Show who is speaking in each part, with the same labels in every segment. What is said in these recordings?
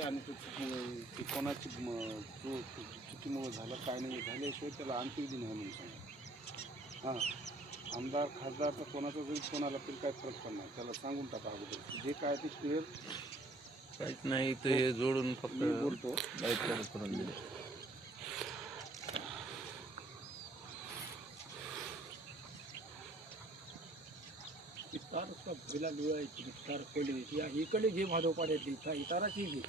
Speaker 1: आणि ते चुकी- कोणाची चुकीमुळे झालं काय नाही झाल्याशिवाय त्याला अंत्यविधी नाही म्हणून सांगा हां. आमदार खासदार तर कोणाचा जरी कोणाला तरी काय फरक पडणार? त्याला सांगून टाका अगोदर. जे काय ते क्लिअर
Speaker 2: काहीच नाही ते जोडून फक्त
Speaker 1: मी बिला
Speaker 2: लाइट तार करून या
Speaker 3: इकडे घे माधव पाड्यातली माधवपाड्यातली इताराची घे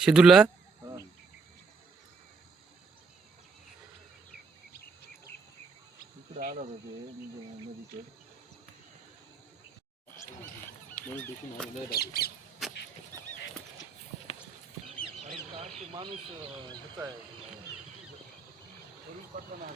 Speaker 4: शिदुल्ला
Speaker 1: माणूस अं, ह्याचा आहे पोलीस पाटला का?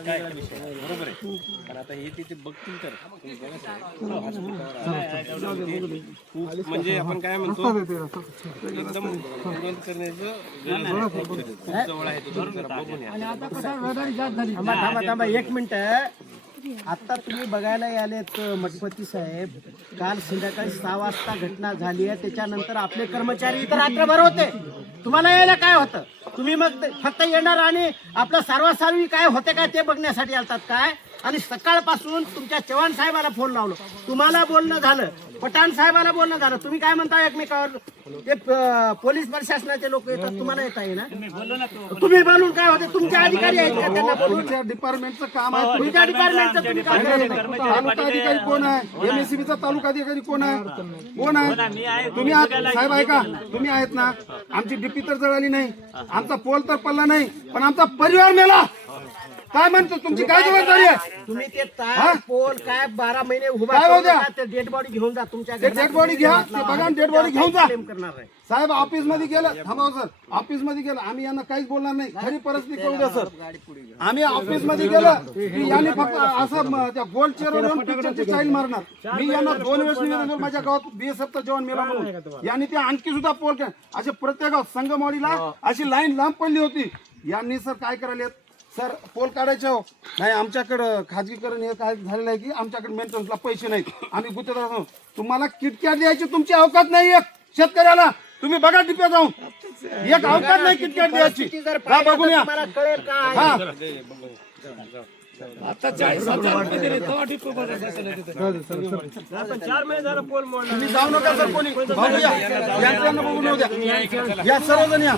Speaker 5: बरोबर आहे पण आता हे तिथे बघतील तर खूप म्हणजे आपण काय म्हणतो एकदम करण्याचं खूप जवळ आहे बघून
Speaker 3: थांबा थांबा एक मिनिट. आता तुम्ही बघायला आलेत मठपती साहेब. काल संध्याकाळी सहा वाजता घटना झाली आहे. त्याच्यानंतर आपले कर्मचारी इथं रात्रभर होते. तुम्हाला यायला काय होतं? तुम्ही मग फक्त येणार आणि आपलं सर्वसार्वी काय होते काय ते बघण्यासाठी आलतात? काय? आणि सकाळपासून तुमच्या चव्हाण साहेबाला फोन लावलो. तुम्हाला बोलणं झालं. पठाण साहेबाला बोलणं झालं. तुम्ही काय म्हणता एकमेकावर? ते पोलीस प्रशासनाचे लोक येतात तुम्हाला येता येईना? तुम्ही बोलून काय होते? तुमचे अधिकारी आहेत का त्यांना बोलून?
Speaker 1: तुमच्या डिपार्टमेंटचं काम आहे.
Speaker 3: तुमच्या डिपार्टमेंटचं तुम्ही काय करत?
Speaker 1: तालुका अधिकारी कोण आहे. एमएससीबीचा तालुका अधिकारी कोण आहे? कोण आहे? तुम्ही आहात साहेब आहे का तुम्ही आहेत ना. आमची डीपी तर जळाली नाही. आमचा पोल तर पडला नाही. पण आमचा परिवार मेला. काय म्हणतो तुमची? काय जबाबदारी आहे
Speaker 3: तुम्ही ते तार पोल काय बारा महिने उभा
Speaker 1: काय
Speaker 3: ते डेड बॉडी घेऊन जा तुमच्या
Speaker 1: ते
Speaker 3: घरात
Speaker 1: dead body घ्या, ते बघा, dead body घेऊन जा.
Speaker 3: claim करणार आहे.
Speaker 1: साहेब ऑफिसमध्ये गेलं. थांबा सर. ऑफिसमध्ये गेलं. आम्ही यांना काहीच बोलणार नाही. खरी परिस्थिती कळू द्या सर. आम्ही ऑफिसमध्ये गेलं की यांनी फक्त असं म- त्या गोल्ड चेअरवर येऊन पिक्चरची स्टाईल मारणार. मी यांना दोन वेळेस निवेदन माझ्या गावात बीएसएफचा जवान मेला म्हणून. यांनी ते आणखी सुद्धा पोल केलं. असे प्रत्येक गावात संगमवाडीला अशी लाईन लांब पडली होती. यांनी सर काय करायला सर पोल काढायचे हो नाही आमच्याकडं खाजगीकरण हे काय झालेलं आहे की आमच्याकडे मेंटेनन्सला पैसे नाहीत. आम्ही गुत्तेदार आहोत. तुम्हाला किटकॅट द्यायची तुमची अवकात नाही एक. शेतकऱ्याला. तुम्ही बघा टिप्या जाऊन. एक अवकात नाही किटकॅट द्यायची
Speaker 3: ती जर
Speaker 1: जा
Speaker 3: पाहिलं
Speaker 1: हा तुम्ही जाऊ नका सर कोणी. भाऊ या. यांचं यांना बघून येऊ द्या. या सर्वजण या.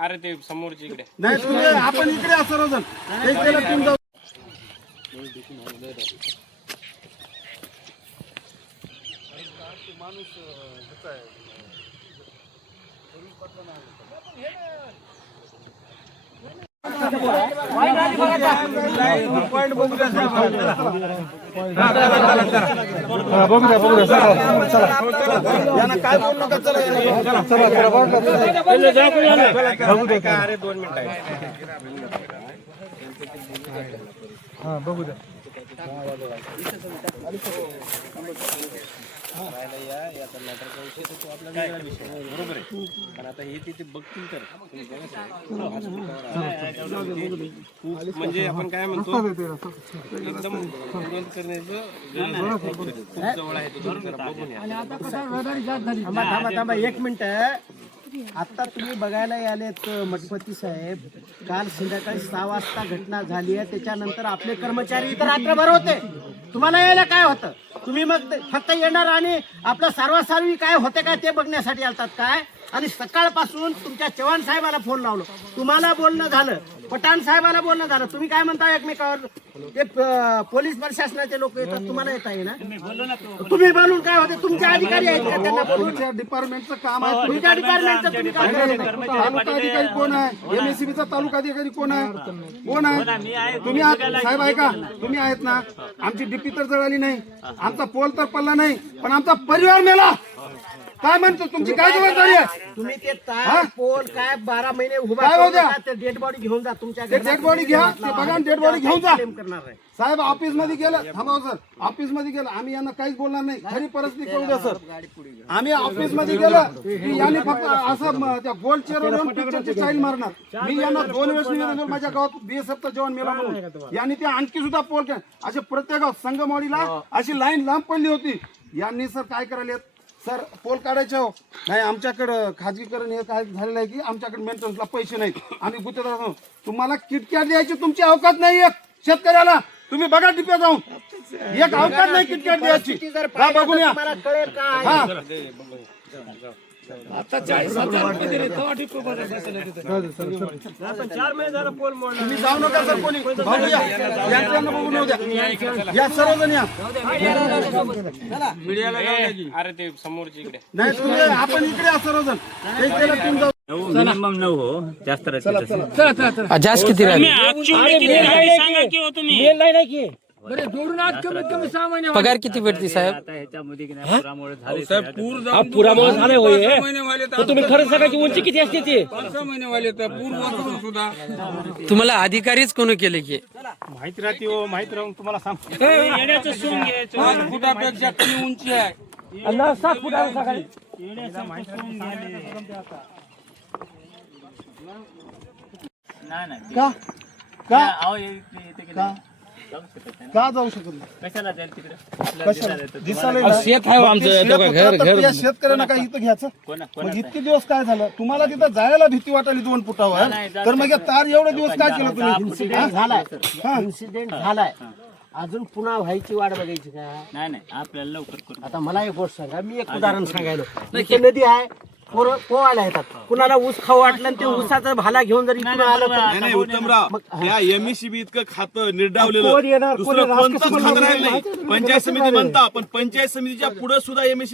Speaker 5: अरे ते समोरची इकडे.
Speaker 1: नाही तुम्ही आपण इकडे या सर्वजण. तुम्ही जाऊ. माणूस पोलीस पाटला नाही आले का? यांना काय बोलू नका चला.
Speaker 5: अरे दोन मिनिटं आहे. राहायला या याचा बरोबर आहे पण आता हे. तिथे बघतील तर तुम्ही बघा. खूप म्हणजे आपण काय म्हणतो एकदम तुरंत करण्याचं खूप जवळ आहे बघून
Speaker 3: एक मिनिट. आता तुम्ही बघायला आलेत मठपती साहेब. काल संध्याकाळी सहा वाजता घटना झाली आहे. त्याच्यानंतर आपले कर्मचारी इथं रात्रभर होते. तुम्हाला यायला काय होतं? तुम्ही मग फक्त येणार आणि आपलं सर्वसार्वी काय होते काय ते बघण्यासाठी आलतात काय? आणि सकाळपासून तुमच्या चव्हाण साहेबाला फोन लावलो. तुम्हाला बोलणं झालं. पठाण साहेबाला बोलणं झालं. तुम्ही काय म्हणता एकमेकावर? ते पोलीस प्रशासनाचे लोक येतात तुम्हाला येत आहे ना? तुम्ही बोलून काय होते? तुमचे अधिकारी आहेत का त्यांना बोलून?
Speaker 1: डिपार्टमेंटचं काम आहे.
Speaker 3: तुमच्या डिपार्टमेंटचं तुम्ही काय?
Speaker 1: तालुका अधिकारी कोण आहे? एमएससीबीचा तालुका अधिकारी कोण आहे? कोण आहे? तुम्ही आहात? साहेब आहे का? तुम्ही आहेत ना? आमची डीपी तर जळाली नाही. आमचा पोल तर पडला नाही. पण आमचा परिवार मेला. काय म्हणतो तुमची काय जबाबदारी आहे?
Speaker 3: तुम्ही ते तार पोल काय बारा महिने उभा
Speaker 1: काय
Speaker 3: ते डेड बॉडी घेऊन जा तुमच्या
Speaker 1: ते. डेड बॉडी घ्या ते बघा डेड बॉडी घेऊन जा.
Speaker 3: क्लेम करणार आहे.
Speaker 1: साहेब ऑफिसमध्ये गेलं थांबा सर. ऑफिसमध्ये गेलं आम्ही यांना काहीच बोलणार नाही. खरी परिस्थिती कळू द्या सर. आम्ही ऑफिसमध्ये गेलं की यांनी फक्त असं म- त्या गोल चेअरवर येऊन पिक्चरची चाईल मारणार. मी यांना दोन वेळेस निवेदन माझ्या गावात बीएसएफचा जवान मेला म्हणून. यांनी ते आणखी सुद्धा पोल केलं. असे प्रत्येक गावात संगमवाडीला अशी लाईन लांब पडली होती. यांनी सर काय करायले सर पोल काढायचे हो. नाही आमच्याकडं खाजगीकरण हे काय झालेलं आहे की आमच्याकडे मेंटेनन्सला पैसे नाहीत. आम्ही गुत्तेदार. तुम्हाला किटकॅट द्यायची तुमची अवकात नाही एक शेतकऱ्याला. तुम्ही बघा टिप्या जाऊन. एक अवकात नाही किटकॅट द्यायची.
Speaker 3: किती
Speaker 1: हा हा तुम्ही जाऊ नका सर कोणी. भाऊ या. यांच्याकडनं बघून येऊ द्या. या सर्वजण या.
Speaker 5: अरे ते समोरची इकडे.
Speaker 1: नाही तुम्ही आपण इकडे या सर्वजण. ते केलं तुम्ही जाऊ.
Speaker 6: मिनिमम नऊ हो. जास्त राहते
Speaker 4: आ, जास्त किती राहिले? पगार किती भेटते साहेब?
Speaker 6: आता ह्याच्यामध्ये की नाही पुरामुळे झाले
Speaker 7: पुरामुळे झाले होय. तर तुम्ही खरं सांगायची उंची किती असते ती?
Speaker 4: तुम्हाला अधिकारीच कोण केले की?
Speaker 5: माहिती राहते हो माहिती राहून तुम्हाला सांग
Speaker 2: फुटापेक्षा कमी उंची आहे.
Speaker 7: सात फुटावर सकाळी.
Speaker 6: नाही नाही
Speaker 1: का? का?
Speaker 6: अहो इथे की?
Speaker 1: का जाऊ शकत नाही?
Speaker 6: कशाला जाईल तिकडे? आपल्याला दिसायला येतं.
Speaker 1: दिसायला येईल.
Speaker 7: शेत आहे हो आमचं,
Speaker 1: मग ते
Speaker 7: तेव्हा
Speaker 1: शेत
Speaker 7: घर-
Speaker 1: होतं, तर
Speaker 7: घर-
Speaker 1: या शेतकऱ्यांना काय इथं घ्यायचं?
Speaker 6: कोणा
Speaker 1: मग
Speaker 6: कोणा
Speaker 1: इतके दिवस काय झालं? तुम्हाला तिथं जायला भीती वाटायली दोन फुटावर. तर मग हे तार एवढे दिवस काय केलं तुम्ही?
Speaker 3: इन्सिडेंट झालाय. इन्सिडेंट झालाय. अजून पुन्हा व्हायची वाट बघायची का?
Speaker 6: नाही नाही. आपल्याला लवकर करू.
Speaker 3: आता मला एक गोष्ट सांगा. मी एक उदाहरण सांगायलो. इथे नदी आहे. पोरं पोहायला येतात कुणाला ऊस खाऊ वाटलं आणि ते ऊसाचा भाला घेऊन जर इकडून आलं तर
Speaker 8: नाही नाही उत्तमराव या एमएससीबी इतकं खातं निर्डावलेलं.
Speaker 3: कोण येणार, कोण
Speaker 8: दुसरं
Speaker 3: येणार,
Speaker 8: कोणतंच
Speaker 3: कसं
Speaker 8: खातं राहिलं
Speaker 3: माहिती
Speaker 8: नाही
Speaker 3: नाही.
Speaker 8: पंचायत समिती म्हणता पण पंचायत समितीच्या पुढे सुद्धा एमएससीबी